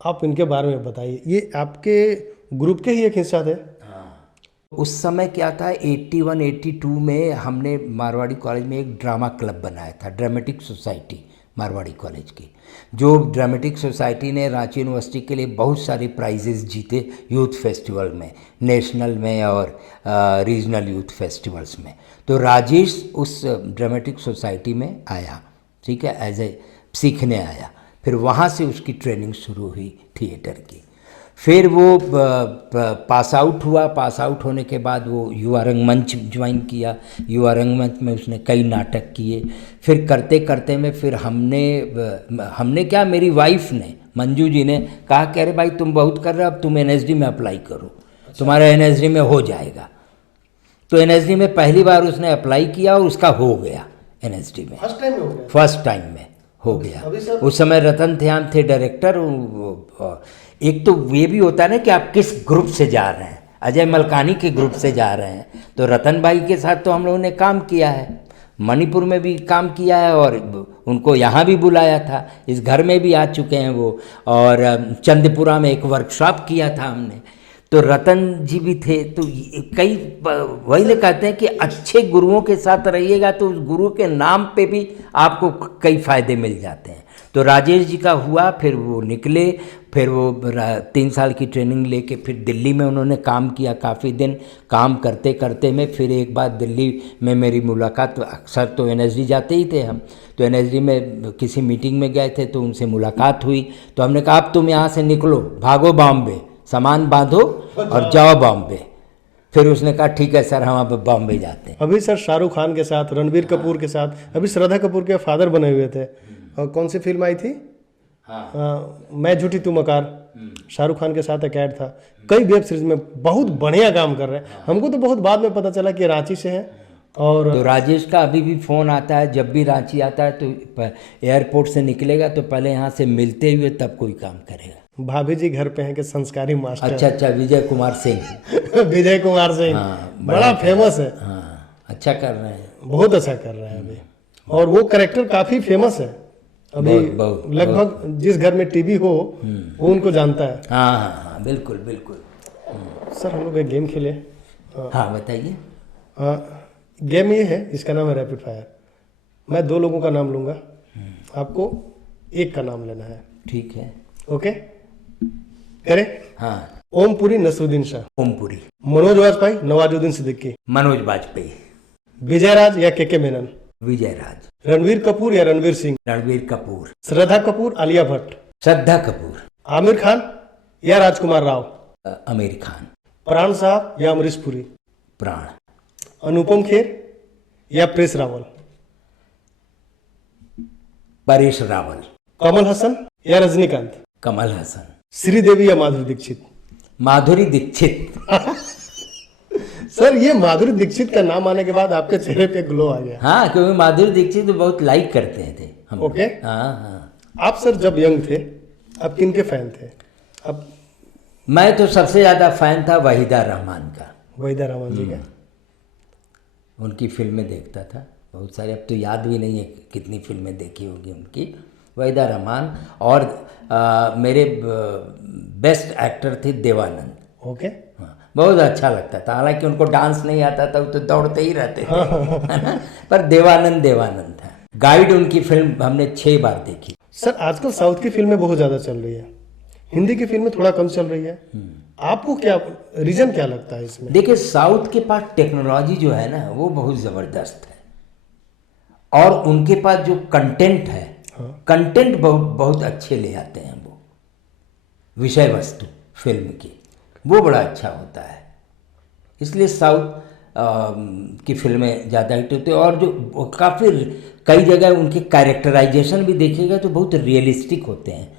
आप इनके बारे में बताइए, ये आपके ग्रुप के ही एक हिस्सा थे? हाँ। उस समय क्या था, 81-82 में हमने मारवाड़ी कॉलेज में एक ड्रामा क्लब बनाया था, ड्रामेटिक सोसाइटी मारवाड़ी कॉलेज की। जो ड्रामेटिक सोसाइटी ने रांची यूनिवर्सिटी के लिए बहुत सारे प्राइजेस जीते यूथ फेस्टिवल में, नेशनल में और रीजनल यूथ फेस्टिवल्स में। तो राजेश उस ड्रामेटिक सोसाइटी में आया, ठीक है, एज ए सीखने आया। फिर वहाँ से उसकी ट्रेनिंग शुरू हुई थिएटर की। फिर वो पास आउट हुआ। पास आउट होने के बाद वो युवा रंगमंच ज्वाइन किया। युवा रंगमंच में उसने कई नाटक किए। फिर करते करते में फिर हमने क्या, मेरी वाइफ ने, मंजू जी ने कहा कि अरे भाई तुम बहुत कर रहे हो, अब तुम एनएसडी में अप्लाई करो, तुम्हारा एनएसडी में हो जाएगा। तो एनएसडी में पहली बार उसने अप्लाई किया और उसका हो गया एनएसडी में। फर्स्ट टाइम में हो गया? फर्स्ट टाइम में हो गया। उस समय रतन ध्यान थे डायरेक्टर। एक तो ये भी होता है ना कि आप किस ग्रुप से जा रहे हैं। अजय मलकानी के ग्रुप से जा रहे हैं, तो रतन भाई के साथ तो हम लोगों ने काम किया है, मणिपुर में भी काम किया है और उनको यहाँ भी बुलाया था, इस घर में भी आ चुके हैं वो, और चंदपुरा में एक वर्कशॉप किया था हमने। तो रतन जी भी थे। तो कई वही लोग कहते हैं कि अच्छे गुरुओं के साथ रहिएगा तो उस गुरु के नाम पे भी आपको कई फायदे मिल जाते हैं। तो राजेश जी का हुआ, फिर वो निकले, फिर वो 3 साल की ट्रेनिंग लेके फिर दिल्ली में उन्होंने काम किया। काफ़ी दिन काम करते करते में फिर एक बार दिल्ली में मेरी मुलाकात, अक्सर तो एनएसडी जाते ही थे हम, तो एनएसडी में किसी मीटिंग में गए थे तो उनसे मुलाकात हुई। तो हमने कहा अब तुम यहाँ से निकलो, भागो बॉम्बे, सामान बांधो और जाओ बॉम्बे। फिर उसने कहा ठीक है सर, हम अब बॉम्बे जाते हैं। अभी सर शाहरुख खान के साथ, रणबीर कपूर के साथ, अभी श्रद्धा कपूर के फादर बने हुए थे। और कौन सी फिल्म आई थी? मैं झूठी तू मकार, शाहरुख खान के साथ एक ऐड था। कई वेब सीरीज में बहुत बढ़िया काम कर रहे हैं। हमको तो बहुत बाद में पता चला कि रांची से हैं। और तो राजेश का अभी भी फ़ोन आता है, जब भी रांची आता है तो एयरपोर्ट से निकलेगा तो पहले यहाँ से मिलते हुए तब कोई काम करेगा। भाभी जी घर पे हैं कि संस्कारी मास्टर। अच्छा, विजय कुमार सिंह। विजय कुमार सिंह, हाँ, बड़ा फेमस है। हाँ, अच्छा कर रहे हैं, बहुत अच्छा कर रहे हैं अभी। और वो कैरेक्टर काफी फेमस है अभी, लगभग जिस घर में टीवी हो वो उनको जानता है। हाँ हाँ हाँ, बिल्कुल बिल्कुल। सर हम लोग एक गेम खेले। हाँ बताइए। गेम ये है, इसका नाम है रैपिड फायर। मैं 2 लोगों का नाम लूंगा, आपको एक का नाम लेना है। ठीक है, ओके करें? हाँ। ओमपुरी नसरुद्दीन शाह। ओमपुरी। मनोज वाजपेयी नवाजुद्दीन सिद्दीकी। मनोज वाजपेयी। विजय राज या के मेनन। विजय राज। रणवीर कपूर या रणवीर सिंह। रणवीर कपूर। श्रद्धा कपूर आलिया भट्ट। श्रद्धा कपूर। आमिर खान या राजकुमार राव। आमिर खान। प्राण साहब या अमरीश पुरी। प्राण। अनुपम खेर या प्रेस रावल। परेश रावल। कमल हसन या रजनीकांत। कमल हसन। श्रीदेवी या माधुरी दीक्षित। माधुरी दीक्षित। सर ये माधुरी दीक्षित का नाम आने के बाद आपके चेहरे पे ग्लो आ गया। हाँ, क्योंकि माधुरी दीक्षित तो बहुत लाइक करते थे हम। ओके। हाँ हाँ। आप सर जब यंग थे आप किन के फैन थे? अब मैं तो सबसे ज़्यादा फैन था वहीदा रहमान का। वहीदा रहमान जी का। उनकी फिल्में देखता था बहुत सारे, अब तो याद भी नहीं है कितनी फिल्में देखी होगी उनकी। वहीदा रहमान। और मेरे बेस्ट एक्टर थे देवानंद। ओके। हाँ, बहुत अच्छा लगता था। हालांकि उनको डांस नहीं आता था, वो तो दौड़ते ही रहते थे, है ना? पर देवानंद था। गाइड उनकी फिल्म हमने 6 बार देखी। सर आजकल साउथ की फिल्में बहुत ज़्यादा चल रही है, हिंदी की फिल्में थोड़ा कम चल रही है। आपको क्या रीजन क्या लगता है इसमें? देखिए, साउथ के पास टेक्नोलॉजी जो है ना वो बहुत ज़बरदस्त है, और उनके पास जो कंटेंट है, कंटेंट बहुत अच्छे ले आते हैं। वो विषय वस्तु फिल्म की वो बड़ा अच्छा होता है, इसलिए साउथ की फिल्में ज़्यादा हिट होती है। और जो काफ़ी कई जगह उनके कैरेक्टराइजेशन भी देखिएगा तो बहुत रियलिस्टिक होते हैं।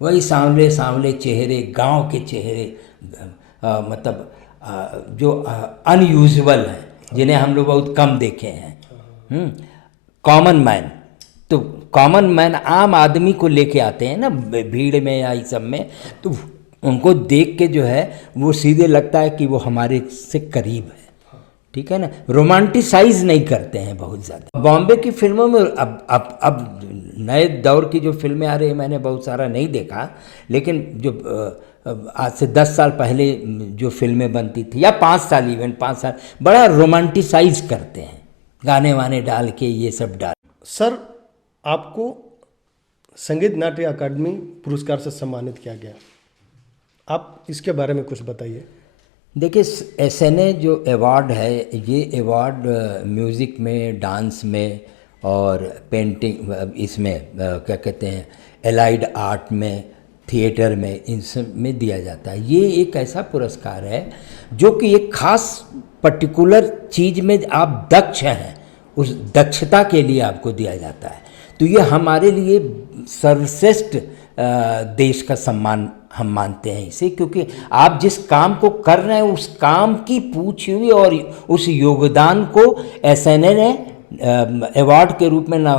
वही सांवले सांवले चेहरे, गांव के चेहरे, मतलब जो अनयूजुअल हैं, जिन्हें हम लोग बहुत कम देखे हैं, कॉमन मैन। तो कॉमन मैन आम आदमी को लेके आते हैं ना भीड़ में या इस सब में, तो उनको देख के जो है वो सीधे लगता है कि वो हमारे से करीब है, ठीक है ना। रोमांटिसाइज नहीं करते हैं बहुत ज़्यादा। बॉम्बे की फिल्मों में अब नए दौर की जो फिल्में आ रही हैं मैंने बहुत सारा नहीं देखा, लेकिन जो आज से 10 साल पहले जो फिल्में बनती थी या 5 साल, इवन 5 साल, बड़ा रोमांटिसाइज करते हैं, गाने वाने डाल के ये सब डाल। सर, आपको संगीत नाट्य अकादमी पुरस्कार से सम्मानित किया गया, आप इसके बारे में कुछ बताइए। देखिए, SNA जो अवार्ड है, ये अवार्ड म्यूज़िक में, डांस में और पेंटिंग, इसमें क्या कहते हैं, एलाइड आर्ट में, थिएटर में, इन सब में दिया जाता है। ये एक ऐसा पुरस्कार है जो कि एक खास पर्टिकुलर चीज़ में आप दक्ष हैं, उस दक्षता के लिए आपको दिया जाता है। तो ये हमारे लिए सर्वश्रेष्ठ देश का सम्मान हम मानते हैं इसे, क्योंकि आप जिस काम को कर रहे हैं उस काम की पूछी हुई और उस योगदान को SNA ने अवार्ड के रूप में ना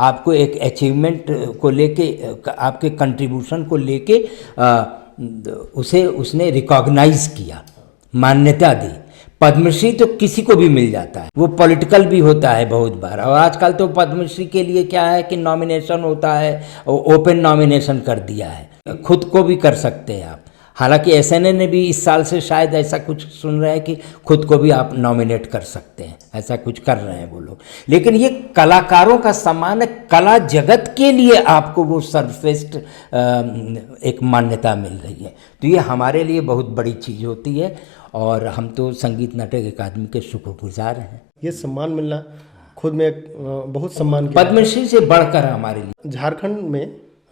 आपको एक अचीवमेंट को लेके, आपके कंट्रीब्यूशन को लेके उसे उसने रिकॉग्नाइज किया, मान्यता दी। पद्मश्री तो किसी को भी मिल जाता है, वो पॉलिटिकल भी होता है बहुत बार, और आजकल तो पद्मश्री के लिए क्या है कि नॉमिनेशन होता है, ओपन नॉमिनेशन कर दिया है, खुद को भी कर सकते हैं आप। हालांकि SNA ने भी इस साल से शायद ऐसा कुछ सुन रहे हैं कि खुद को भी आप नॉमिनेट कर सकते हैं, ऐसा कुछ कर रहे हैं वो लोग। लेकिन ये कलाकारों का सम्मान है, कला जगत के लिए आपको वो सर्वश्रेष्ठ एक मान्यता मिल रही है, तो ये हमारे लिए बहुत बड़ी चीज़ होती है और हम तो संगीत नाटक अकादमी के शुक्रगुजार हैं। ये सम्मान मिलना खुद में एक बहुत सम्मान की पद्मश्री से बढ़कर हमारे लिए। झारखंड में,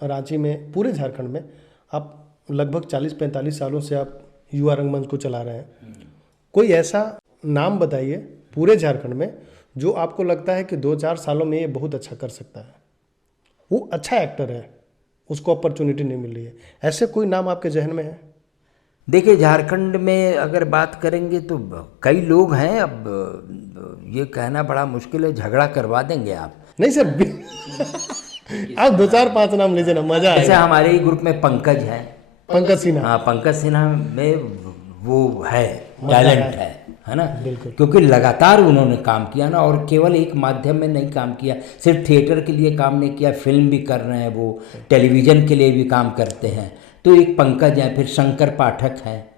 रांची में, पूरे झारखंड में आप लगभग 40-45 सालों से आप युवा रंगमंच को चला रहे हैं। कोई ऐसा नाम बताइए पूरे झारखंड में जो आपको लगता है कि 2-4 सालों में ये बहुत अच्छा कर सकता है, वो अच्छा एक्टर है, उसको अपॉर्चुनिटी नहीं मिल रही है, ऐसे कोई नाम आपके जहन में है? देखिए, झारखंड में अगर बात करेंगे तो कई लोग हैं, अब ये कहना बड़ा मुश्किल है, झगड़ा करवा देंगे आप। नहीं सर, आप 2-4-5 नाम लीजिए ना, मजा जैसे आएगा। हमारे ही ग्रुप में पंकज है, पंकज सिन्हा। हाँ, पंकज सिन्हा में वो है, टैलेंट है ना, क्योंकि लगातार उन्होंने काम किया ना, और केवल एक माध्यम में नहीं काम किया, सिर्फ थिएटर के लिए काम नहीं किया, फिल्म भी कर रहे हैं, वो टेलीविज़न के लिए भी काम करते हैं। तो एक पंकज है, फिर शंकर पाठक है,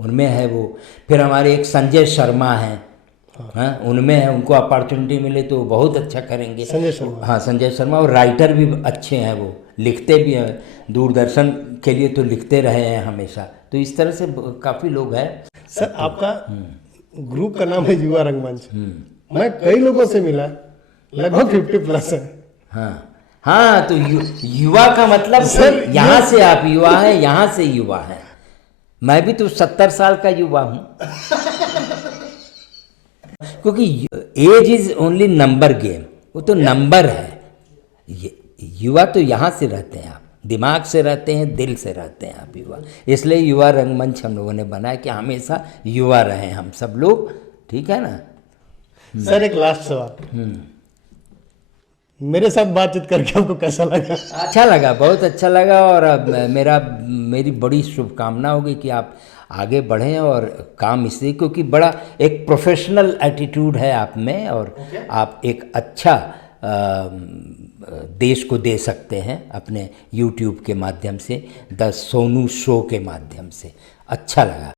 उनमें है वो, फिर हमारे एक संजय शर्मा हैं, हाँ, उनमें है, उनको अपॉर्चुनिटी मिले तो बहुत अच्छा करेंगे। संजय शर्मा, हाँ, संजय शर्मा, और राइटर भी अच्छे हैं, वो लिखते भी हैं, दूरदर्शन के लिए तो लिखते रहे हैं हमेशा। तो इस तरह से काफ़ी लोग हैं। सर आपका ग्रुप का नाम है युवा रंगमंच, मैं कई लोगों से मिला, लगभग 50+ है। हाँ हाँ, तो युवा का मतलब सर, यहाँ से आप युवा हैं, यहाँ से युवा हैं। मैं भी तो 70 साल का युवा हूँ, क्योंकि age is only number game, वो तो नंबर है। युवा तो यहाँ से रहते हैं आप, दिमाग से रहते हैं, दिल से रहते हैं आप युवा। इसलिए युवा रंगमंच हम लोगों ने बनाया कि हमेशा युवा रहें हम सब लोग, ठीक है ना। सर एक लास्ट सवाल, मेरे साथ बातचीत करके आपको कैसा लगा? अच्छा लगा, बहुत अच्छा लगा, और अब मेरी बड़ी शुभकामना होगी कि आप आगे बढ़ें और काम इसलिए क्योंकि बड़ा एक प्रोफेशनल एटीट्यूड है आप में, और आप एक अच्छा देश को दे सकते हैं अपने YouTube के माध्यम से, द सोनू शो के माध्यम से। अच्छा लगा।